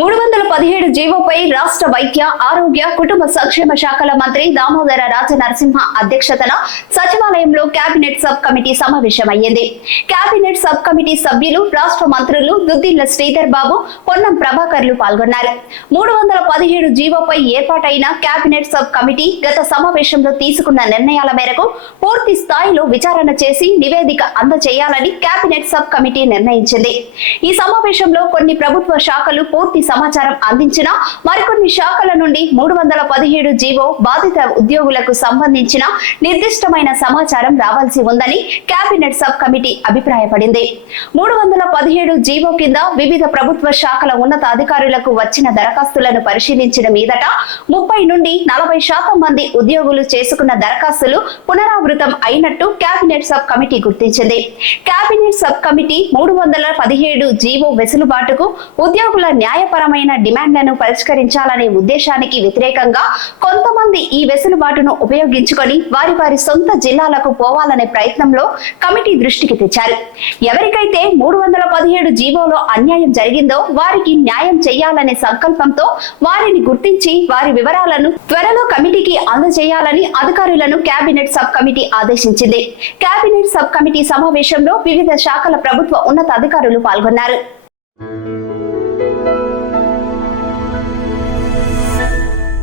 మూడు వందల పదిహేడు జీవోపై రాష్ట్ర వైద్య ఆరోగ్య కుటుంబ సంక్షేమ శాఖల మంత్రి దామోదర రాజ నరసింహ అధ్యక్షతన సచివాలయంలో కేబినెట్ సబ్ కమిటీ సమావేశమయ్యింది. కేబినెట్ సబ్ కమిటీ సభ్యులు రాష్ట్ర మంత్రులు దుద్దిల్ల శ్రీధర్ బాబు పొన్నం ప్రభాకర్లు పాల్గొన్నారు. మూడు వందల పదిహేడు జీవోపై ఏర్పాటైన కేబినెట్ సబ్ కమిటీ గత సమావేశంలో తీసుకున్న నిర్ణయాల మేరకు పూర్తి స్థాయిలో విచారణ చేసి నివేదిక అందజేయాలని కేబినెట్ సబ్ కమిటీ నిర్ణయించింది. ఈ సమావేశంలో కొన్ని ప్రభుత్వ శాఖలు పూర్తి సమాచారం అందించిన మరికొన్ని శాఖల నుండి మూడు వందల పదిహేడు జీవో బాధిత ఉద్యోగులకు సంబంధించిన నిర్దిష్టమైన సమాచారం రావాల్సి ఉందని కేబినెట్ సబ్ కమిటీ అభిప్రాయపడింది. మూడు వందల పదిహేడు జీవో కింద వివిధ ప్రభుత్వ శాఖల ఉన్నత అధికారులకు వచ్చిన దరఖాస్తులను పరిశీలించిన మీదట ముప్పై నుండి నలభై శాతం మంది ఉద్యోగులు చేసుకున్న దరఖాస్తులు పునరావృతం అయినట్టు కేబినెట్ సబ్ కమిటీ గుర్తించింది. కేబినెట్ సబ్ కమిటీ మూడు వందల పదిహేడు జీవో వెసులుబాటుకు ఉద్యోగుల చట్టపరమైన డిమాండ్లను పరిష్కరించాలనే ఉద్దేశానికి వ్యతిరేకంగా కొంతమంది ఈ వెసులుబాటును ఉపయోగించుకొని వారి వారి సొంత జిల్లాలకు పోవాలనే ప్రయత్నంలో కమిటీ దృష్టికి తెచ్చారు. ఎవరికైతే మూడు వందల పదిహేడు జీవోలో అన్యాయం జరిగిందో వారికి న్యాయం చేయాలనే సంకల్పంతో వారిని గుర్తించి వారి వివరాలను త్వరలో కమిటీకి అందజేయాలని అధికారులను కేబినెట్ సబ్ కమిటీ ఆదేశించింది. కేబినెట్ సబ్ కమిటీ సమావేశంలో వివిధ శాఖల ప్రభుత్వ ఉన్నతాధికారులు పాల్గొన్నారు.